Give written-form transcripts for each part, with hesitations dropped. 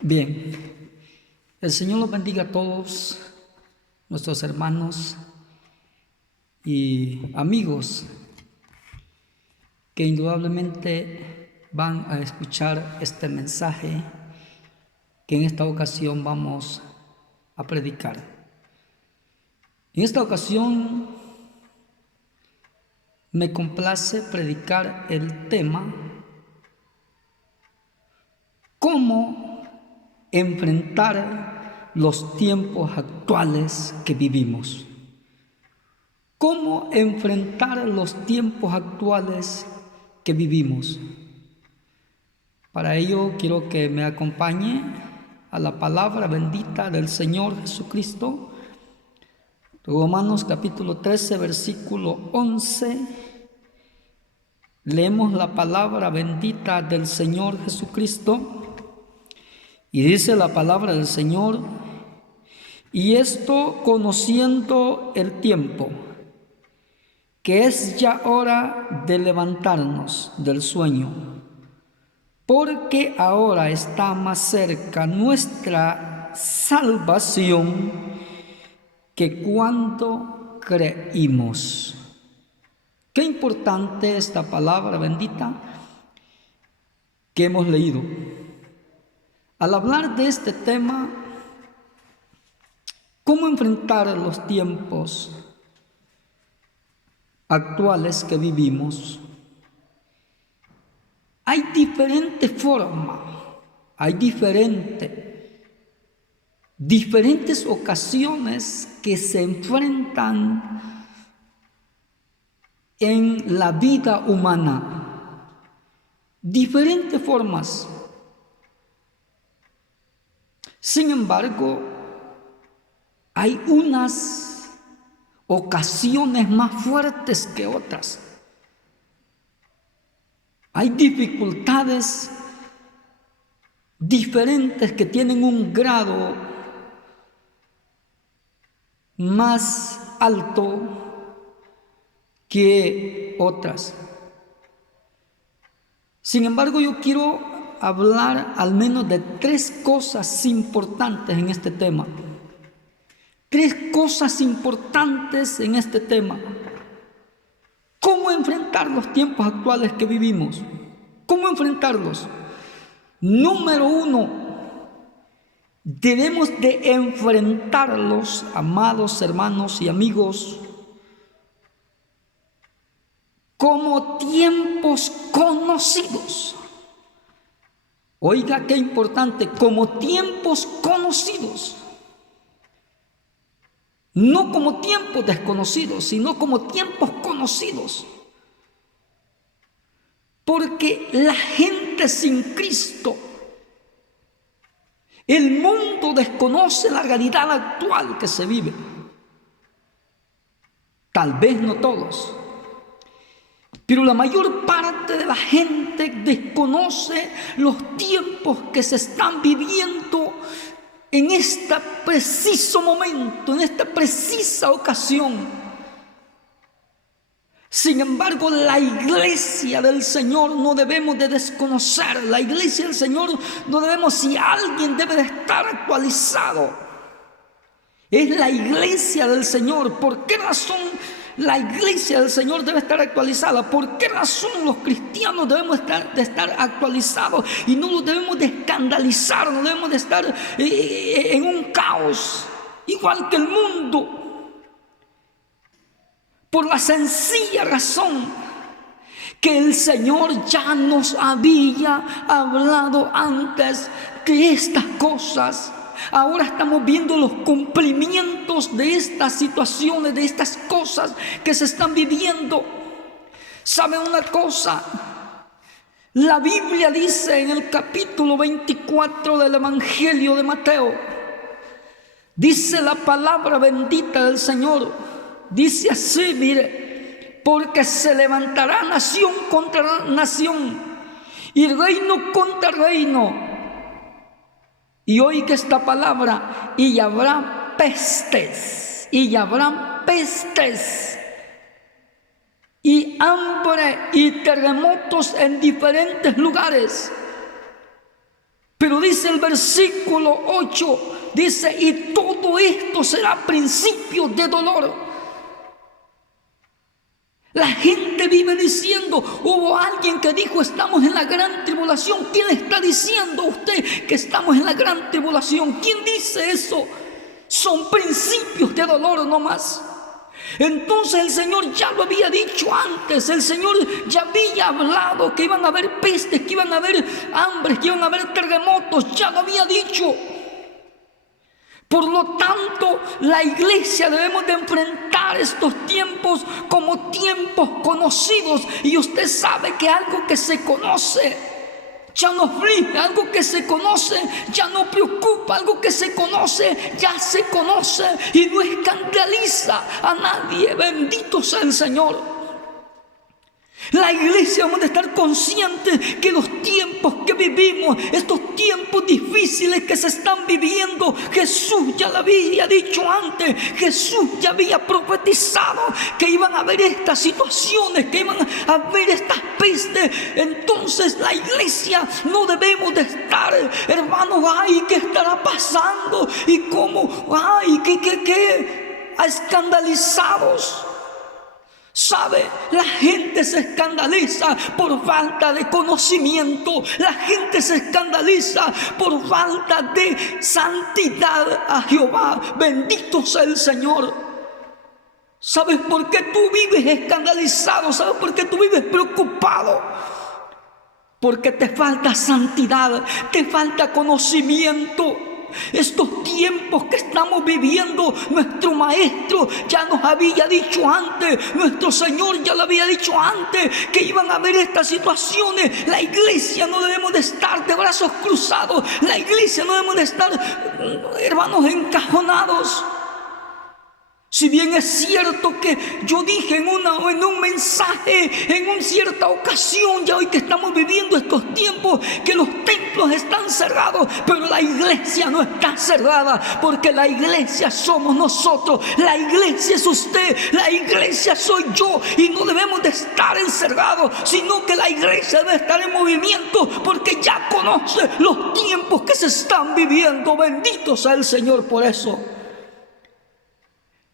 Bien, el Señor los bendiga a todos nuestros hermanos y amigos que indudablemente van a escuchar este mensaje que en esta ocasión vamos a predicar. En esta ocasión me complace predicar el tema ¿cómo enfrentar los tiempos actuales que vivimos? ¿Cómo enfrentar los tiempos actuales que vivimos? Para ello quiero que me acompañe a la palabra bendita del Señor Jesucristo. Romanos capítulo 13, versículo 11. Leemos la palabra bendita del Señor Jesucristo. Y dice la palabra del Señor: y esto conociendo el tiempo, que es ya hora de levantarnos del sueño, porque ahora está más cerca nuestra salvación que cuando creímos. Qué importante esta palabra bendita que hemos leído. Al hablar de este tema, ¿cómo enfrentar los tiempos actuales que vivimos? Hay diferentes formas, hay diferentes ocasiones que se enfrentan en la vida humana. Diferentes formas. Sin embargo, hay unas ocasiones más fuertes que otras. Hay dificultades diferentes que tienen un grado más alto que otras. Sin embargo, yo quiero hablar al menos de 3 cosas importantes en este tema. 3 cosas importantes en este tema. ¿Cómo enfrentar los tiempos actuales que vivimos? ¿Cómo enfrentarlos? Número 1, debemos de enfrentarlos, amados hermanos y amigos, como tiempos conocidos. Oiga, qué importante, como tiempos conocidos. No como tiempos desconocidos, sino como tiempos conocidos. Porque la gente sin Cristo, el mundo desconoce la realidad actual que se vive. Tal vez no todos, pero la mayor parte de la gente desconoce los tiempos que se están viviendo en este preciso momento, en esta precisa ocasión. Sin embargo, la iglesia del Señor no debemos de desconocer. La iglesia del Señor no debemos, si alguien debe de estar actualizado, es la iglesia del Señor. ¿Por qué razón la iglesia del Señor debe estar actualizada? ¿Por qué razón los cristianos debemos de estar actualizados? Y no nos debemos de escandalizar, no debemos de estar en un caos, igual que el mundo. Por la sencilla razón que el Señor ya nos había hablado antes de estas cosas. Ahora estamos viendo los cumplimientos de estas situaciones, de estas cosas que se están viviendo. ¿Saben una cosa? La Biblia dice en el capítulo 24 del Evangelio de Mateo, dice la palabra bendita del Señor. Dice así, mire: porque se levantará nación contra nación y reino contra reino. Y oiga esta palabra: y habrá pestes, y habrán pestes, y hambre y terremotos en diferentes lugares. Pero dice el versículo 8, dice, y todo esto será principio de dolor. La gente vive diciendo, hubo alguien que dijo, estamos en la gran tribulación. ¿Quién está diciendo a usted que estamos en la gran tribulación? ¿Quién dice eso? Son principios de dolor nomás. Entonces el Señor ya lo había dicho antes. El Señor ya había hablado que iban a haber pestes, que iban a haber hambres, que iban a haber terremotos. Ya lo había dicho. Por lo tanto, la iglesia debemos de enfrentar estos tiempos como tiempos conocidos. Y usted sabe que algo que se conoce ya no aflige, algo que se conoce ya no preocupa, algo que se conoce ya se conoce y no escandaliza a nadie. Bendito sea el Señor. La iglesia vamos a estar conscientes que los tiempos que vivimos, estos tiempos difíciles que se están viviendo, Jesús ya lo había dicho antes. Jesús ya había profetizado que iban a haber estas situaciones, que iban a haber estas pestes. Entonces la iglesia no debemos de estar, hermanos, ay, ¿qué estará pasando? Y cómo, ay, ¿qué? Escandalizados. ¿Sabe? La gente se escandaliza por falta de conocimiento. La gente se escandaliza por falta de santidad a Jehová. Bendito sea el Señor. ¿Sabes por qué tú vives escandalizado? ¿Sabes por qué tú vives preocupado? Porque te falta santidad, te falta conocimiento. Estos tiempos que estamos viviendo, nuestro maestro ya nos había dicho antes, nuestro Señor ya lo había dicho antes, que iban a haber estas situaciones. La iglesia no debemos de estar de brazos cruzados, la iglesia no debemos de estar, hermanos, encajonados. Si bien es cierto que yo dije en un mensaje, en una cierta ocasión, ya hoy que estamos viviendo estos tiempos, que los templos están cerrados, pero la iglesia no está cerrada, porque la iglesia somos nosotros, la iglesia es usted, la iglesia soy yo, y no debemos de estar encerrados, sino que la iglesia debe estar en movimiento, porque ya conoce los tiempos que se están viviendo. Bendito sea el Señor por eso.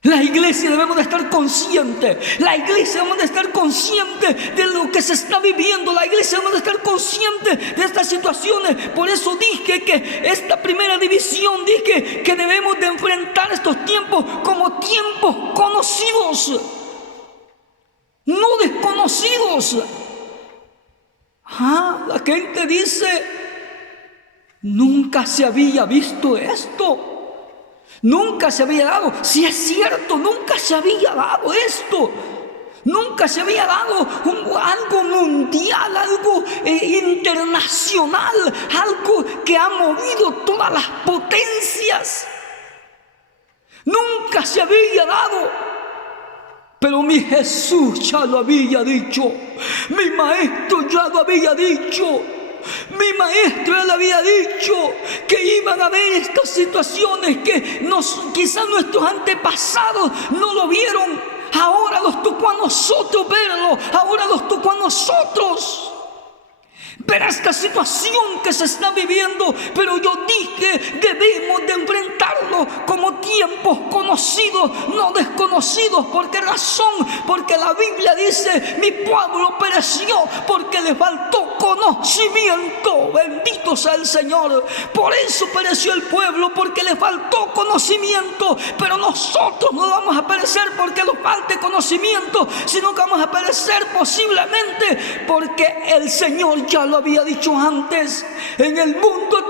La iglesia debemos de estar conscientes. La iglesia debemos de estar conscientes de lo que se está viviendo. La iglesia debemos de estar conscientes de estas situaciones. Por eso dije que esta primera división, dije que debemos de enfrentar estos tiempos como tiempos conocidos, no desconocidos. La gente dice, nunca se había visto esto. Nunca se había dado. Si es cierto, nunca se había dado esto. Nunca se había dado algo mundial, algo internacional, algo que ha movido todas las potencias. Nunca se había dado. Pero mi Jesús ya lo había dicho. Mi maestro ya lo había dicho. Mi maestro ya le había dicho que iban a haber estas situaciones que quizás nuestros antepasados no lo vieron. Ahora nos tocó a nosotros verlo. Ahora nos tocó a nosotros ver esta situación que se está viviendo. Pero yo dije, debemos de enfrentarlo como tiempos conocidos, no desconocidos. ¿Por qué razón? Porque la Biblia dice, mi pueblo pereció porque le faltó conocimiento. Bendito sea el Señor. Por eso pereció el pueblo, porque le faltó conocimiento. Pero nosotros no vamos a perecer porque nos falte conocimiento, sino que vamos a perecer posiblemente porque el Señor ya lo había dicho antes. En el mundo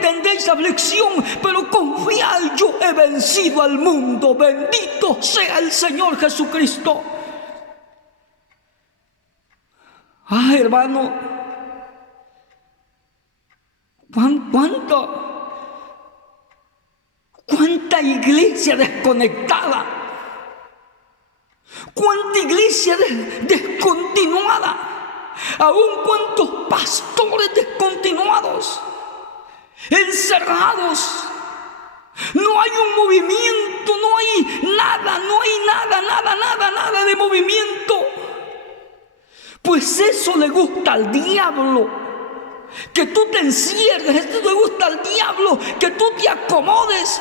tendréis aflicción, pero confiad, yo he vencido al mundo. Bendito sea el Señor Jesucristo. Hermano, ¿cuánta iglesia desconectada? ¿Cuánta iglesia descontinuada? Aún cuántos pastores descontinuados, encerrados. No hay un movimiento, no hay nada de movimiento. Pues eso le gusta al diablo. que tú te encierres. Esto le gusta al diablo, que tú te acomodes.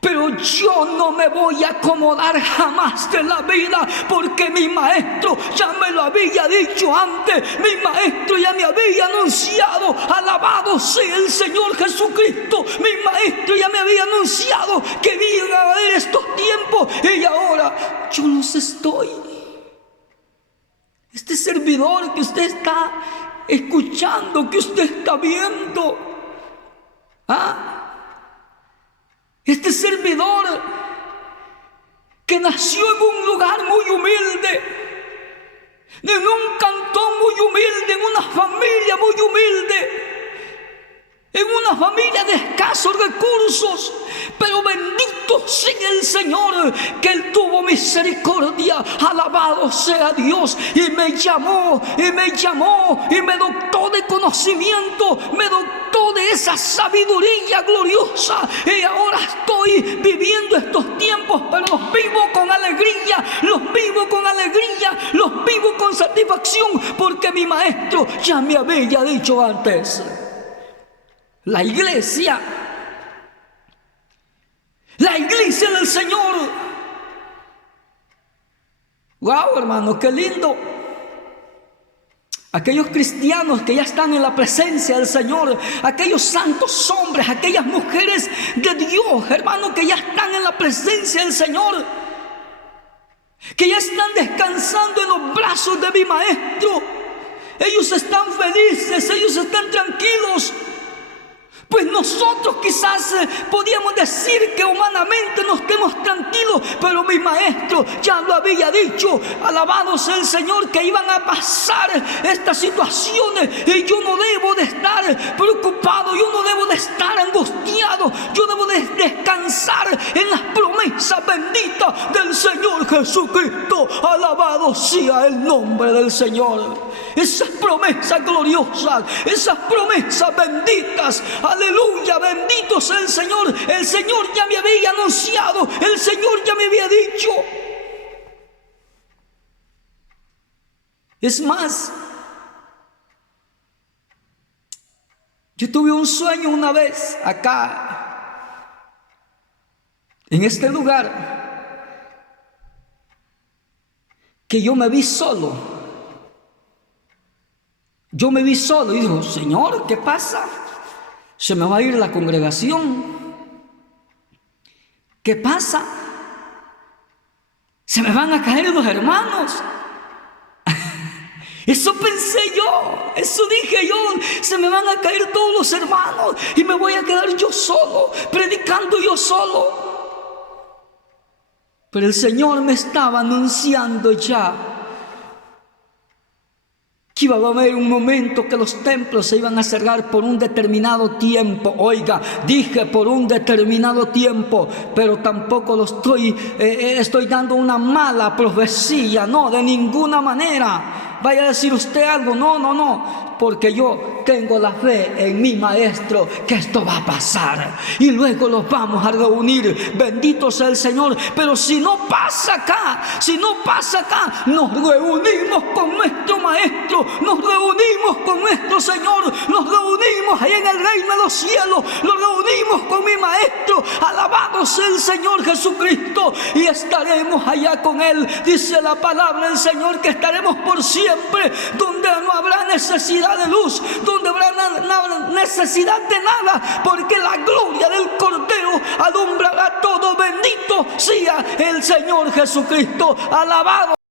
Pero yo no me voy a acomodar jamás de la vida, porque mi maestro ya me lo había dicho antes. Mi maestro ya me había anunciado, alabado sea el Señor Jesucristo. Mi maestro ya me había anunciado que iban a haber estos tiempos, y ahora yo los estoy. Este servidor que usted está escuchando, que usted está viendo, este servidor que nació en un lugar muy humilde, en un cantón muy humilde, en una familia muy humilde, en una familia de escasos recursos, pero bendito sea el Señor, que Él tuvo misericordia. Alabado sea Dios, y me llamó, y me dotó de conocimiento, me dotó de esa sabiduría gloriosa, y ahora estoy viviendo estos tiempos, pero los vivo con alegría, los vivo con alegría, los vivo con satisfacción, porque mi maestro ya me había dicho antes. La iglesia del Señor. Wow, hermano, qué lindo. Aquellos cristianos que ya están en la presencia del Señor, aquellos santos hombres, aquellas mujeres de Dios, hermano, que ya están en la presencia del Señor, que ya están descansando en los brazos de mi maestro. Ellos están felices, ellos están tranquilos. Pues nosotros quizás podíamos decir que humanamente no estemos tranquilos, pero mi maestro ya lo había dicho, alabado sea el Señor, que iban a pasar estas situaciones, y yo no debo de estar preocupado, yo no debo de estar angustiado, yo debo de descansar en las promesas benditas del Señor Jesucristo. Alabado sea el nombre del Señor. Esas promesas gloriosas, esas promesas benditas, aleluya, bendito sea el Señor. El Señor ya me había anunciado, el Señor ya me había dicho. Es más, yo tuve un sueño una vez acá, en este lugar, que yo me vi solo. Yo me vi solo y digo, Señor, ¿qué pasa? Se me va a ir la congregación. ¿Qué pasa? Se me van a caer los hermanos. Eso pensé yo, eso dije yo, se me van a caer todos los hermanos y me voy a quedar yo solo, predicando yo solo. Pero el Señor me estaba anunciando ya que iba a haber un momento que los templos se iban a cerrar por un determinado tiempo. Oiga, dije por un determinado tiempo, pero tampoco estoy dando una mala profecía, no, de ninguna manera. Vaya a decir usted algo, no, porque yo tengo la fe en mi maestro que esto va a pasar y luego los vamos a reunir, bendito sea el Señor. Pero si no pasa acá, nos reunimos con nuestro maestro, nos reunimos con nuestro Señor, nos reunimos allá en el reino de los cielos, nos reunimos con mi maestro, alabado sea el Señor Jesucristo, y estaremos allá con Él. Dice la palabra del Señor que estaremos por siempre, donde no habrá necesidad de luz, donde habrá necesidad de nada, porque la gloria del Cordero alumbrará todo. Bendito sea el Señor Jesucristo, alabado